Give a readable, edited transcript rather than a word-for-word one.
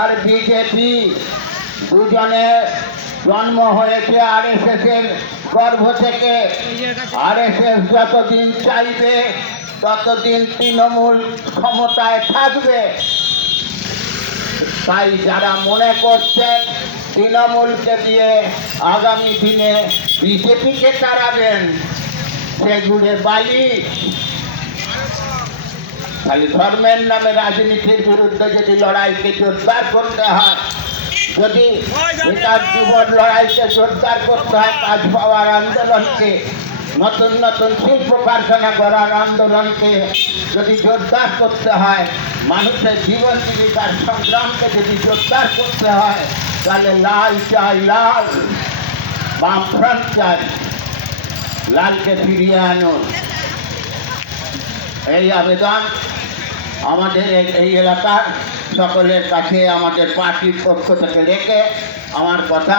আর BJP দুজনের জন্ম হয়েছে আরএসএস এর গর্ভ থেকে। আরএসএস যতদিন চাইবে ততদিন তৃণমূল ক্ষমতায় থাকবে। তাই যারা মনে করছেন তৃণমূলকে দিয়ে আগামী দিনে বিজেপিকে তাড়াবেন, সেগুলো বালি। খালি ধর্মের নামে রাজনীতির বিরুদ্ধে যদি লড়াইকে জোরদার করতে হয়, যদি এটার জীবন লড়াইকে জোরদার করতে হয়, কাজ পাওয়ার আন্দোলনকে, নতুন নতুন শিল্প কারখানা করার আন্দোলনকে যদি জোরদার করতে হয়, মানুষের জীবন জীবিকার সংগ্রামকে যদি জোরদার করতে হয়, তাহলে লাল চাই লাল, বামফ্রন্ট চাই, লালকে ফিরিয়ে আনুন। এই আবেদন আমাদের এই এলাকার সকলের কাছে আমাদের পার্টির পক্ষ থেকে রেখে আমার কথা